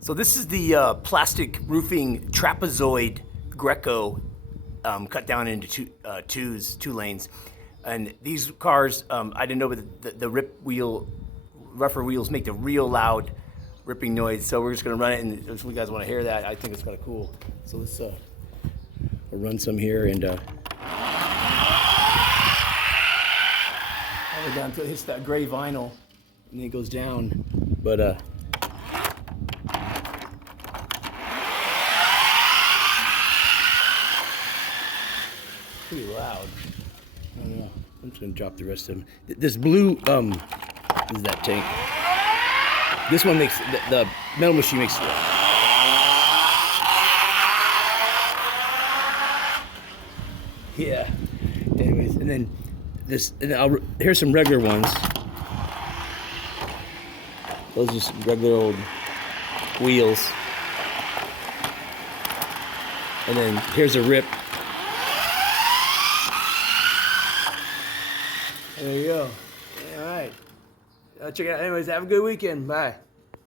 So this is the plastic roofing Trapezoid Greco, cut down into two lanes. And these cars, I didn't know, but the rougher wheels make the real loud ripping noise. So we're just gonna run it, and if you guys want to hear that, I think it's kind of cool. So let's run some here and all the way down until it hits that gray vinyl, and then it goes down. But pretty loud. I don't know. I'm just gonna drop the rest of them. This blue, is that tank? This one makes the metal machine makes. Yeah. Anyways, and then this, and here's some regular ones. Those are just regular old wheels. And then here's a rip. There you go. All right. Check it out. Anyways, have a good weekend. Bye.